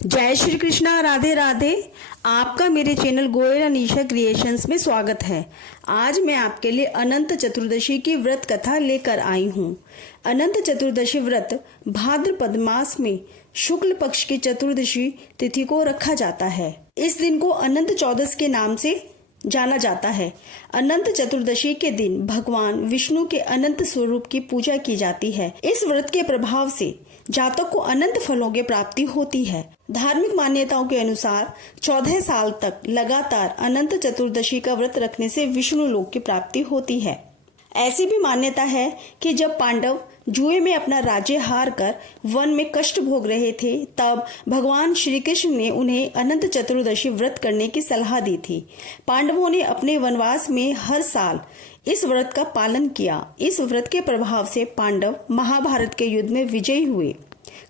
जय श्री कृष्णा, राधे राधे। आपका मेरे चैनल गोयल अनीशा क्रिएशंस में स्वागत है। आज मैं आपके लिए अनंत चतुर्दशी की व्रत कथा लेकर आई हूँ। अनंत चतुर्दशी व्रत भाद्रपद मास में शुक्ल पक्ष की चतुर्दशी तिथि को रखा जाता है। इस दिन को अनंत चौदस के नाम से जाना जाता है। अनंत चतुर्दशी के दिन भगवान विष्णु के अनंत स्वरूप की पूजा की जाती है। इस व्रत के प्रभाव से जातक को अनंत फलों की प्राप्ति होती है। धार्मिक मान्यताओं के अनुसार 14 साल तक लगातार अनंत चतुर्दशी का व्रत रखने से विष्णु लोक की प्राप्ति होती है। ऐसी भी मान्यता है कि जब पांडव जुए में अपना राज्य हार कर वन में कष्ट भोग रहे थे, तब भगवान श्री कृष्ण ने उन्हें अनंत चतुर्दशी व्रत करने की सलाह दी थी। पांडवों ने अपने वनवास में हर साल इस व्रत का पालन किया। इस व्रत के प्रभाव से पांडव महाभारत के युद्ध में विजयी हुए।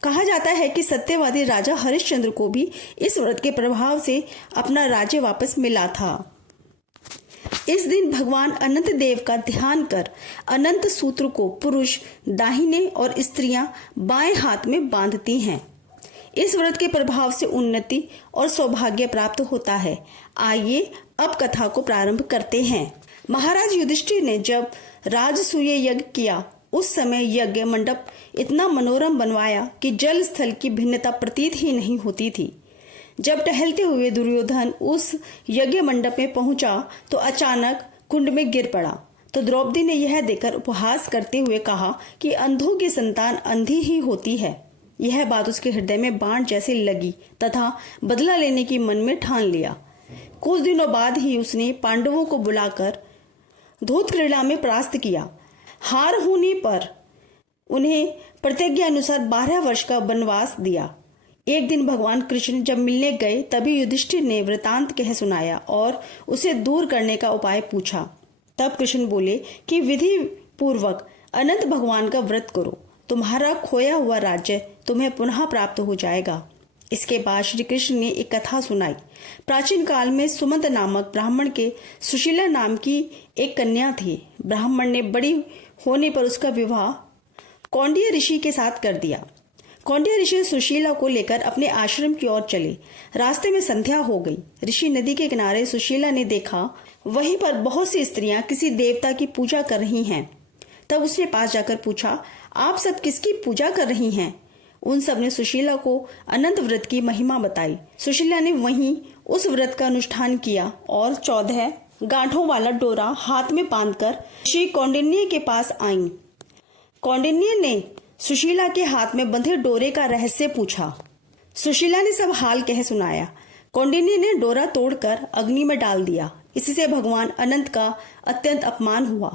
कहा जाता है कि सत्यवादी राजा हरिश्चंद्र को भी इस व्रत के प्रभाव से अपना राज्य वापस मिला था। इस दिन भगवान अनंत देव का ध्यान कर अनंत सूत्र को पुरुष दाहिने और स्त्रियां बाएं हाथ में बांधती हैं। इस व्रत के प्रभाव से उन्नति और सौभाग्य प्राप्त होता है। आइए अब कथा को प्रारंभ करते हैं। महाराज युधिष्ठिर ने जब राजसूय यज्ञ किया, उस समय यज्ञ मंडप इतना मनोरम बनवाया कि जल स्थल की भिन्नता प्रतीत ही नहीं होती थी। जब टहलते हुए दुर्योधन उस यज्ञ मंडप में पहुंचा तो अचानक कुंड में गिर पड़ा। तो द्रौपदी ने यह देखकर उपहास करते हुए कहा कि अंधों की संतान अंधी ही होती है। यह बात उसके हृदय में बाण जैसे लगी तथा बदला लेने की मन में ठान लिया। कुछ दिनों बाद ही उसने पांडवों को बुलाकर धूत क्रीड़ा में परास्त किया। हार होने पर उन्हें प्रतिज्ञा अनुसार 12 वर्ष का वनवास दिया। एक दिन भगवान कृष्ण जब मिलने गए, तभी युधिष्ठिर ने वृतांत कह सुनाया और उसे दूर करने का उपाय पूछा। तब कृष्ण बोले कि विधि पूर्वक अनंत भगवान का व्रत करो, तुम्हारा खोया हुआ राज्य तुम्हें पुनः प्राप्त हो जाएगा। इसके बाद श्री कृष्ण ने एक कथा सुनाई। प्राचीन काल में सुमंत नामक ब्राह्मण के सुशीला नाम की एक कन्या थी। ब्राह्मण ने बड़ी होने पर उसका विवाह कौंडिन्य ऋषि के साथ कर दिया। कौंडिन्य ऋषि सुशीला को लेकर अपने आश्रम की ओर चले। रास्ते में संध्या हो गई। ऋषि नदी के किनारे सुशीला ने देखा, वहीं पर बहुत सी स्त्रियां किसी देवता की पूजा कर रही हैं। तब उसने पास जाकर पूछा, आप सब किसकी पूजा कर रही हैं? उन सब ने सुशीला को अनंत व्रत की महिमा बताई। सुशीला ने वहीं उस व्रत का अनुष्ठान किया और 14 गांठों वाला डोरा हाथ में बांधकर श्री कौंडिन्य के पास आई। कौंडिन्य ने सुशीला के हाथ में बंधे डोरे का रहस्य पूछा। सुशीला ने सब हाल कह सुनाया। कौंडिन्य ने डोरा तोड़कर अग्नि में डाल दिया। इससे भगवान अनंत का अत्यंत अपमान हुआ।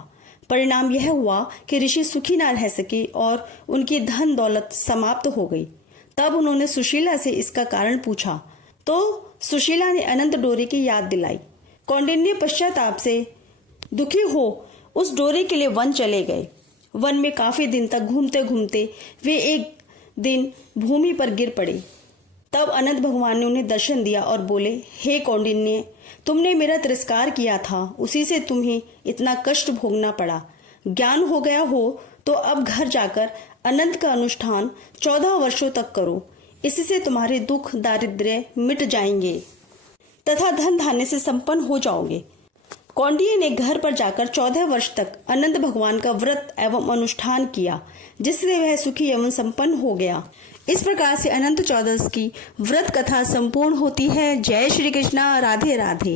परिणाम यह हुआ कि ऋषि सुखी न रह सके और उनकी धन दौलत समाप्त हो गई। तब उन्होंने सुशीला से इसका कारण पूछा तो सुशीला ने अनंत डोरे की याद दिलाई। कौंडिन्य पश्चाताप से दुखी हो उस डोरे के लिए वन चले गए। वन में काफी दिन तक घूमते घूमते वे एक दिन भूमि पर गिर पड़े। तब अनंत भगवान ने उन्हें दर्शन दिया और बोले, हे कौंडिन्य, तुमने मेरा तिरस्कार किया था, उसी से तुम्हें इतना कष्ट भोगना पड़ा। ज्ञान हो गया हो तो अब घर जाकर अनंत का अनुष्ठान 14 वर्षों तक करो। इससे तुम्हारे दुख दारिद्र्य मिट जाएंगे तथा धन धान्य से संपन्न हो जाओगे। कौंडिन्य ने घर पर जाकर 14 वर्ष तक अनंत भगवान का व्रत एवं अनुष्ठान किया, जिससे वह सुखी एवं संपन्न हो गया। इस प्रकार से अनंत चौदस की व्रत कथा संपूर्ण होती है। जय श्री कृष्णा, राधे राधे।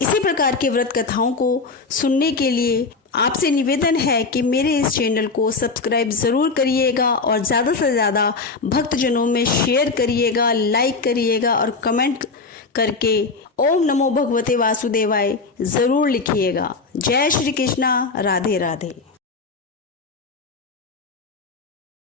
इसी प्रकार की व्रत कथाओं को सुनने के लिए आपसे निवेदन है कि मेरे इस चैनल को सब्सक्राइब जरूर करिएगा और ज्यादा से ज्यादा भक्तजनों में शेयर करिएगा, लाइक करिएगा और कमेंट करके ओम नमो भगवते वासुदेवाय जरूर लिखिएगा। जय श्री कृष्णा, राधे राधे।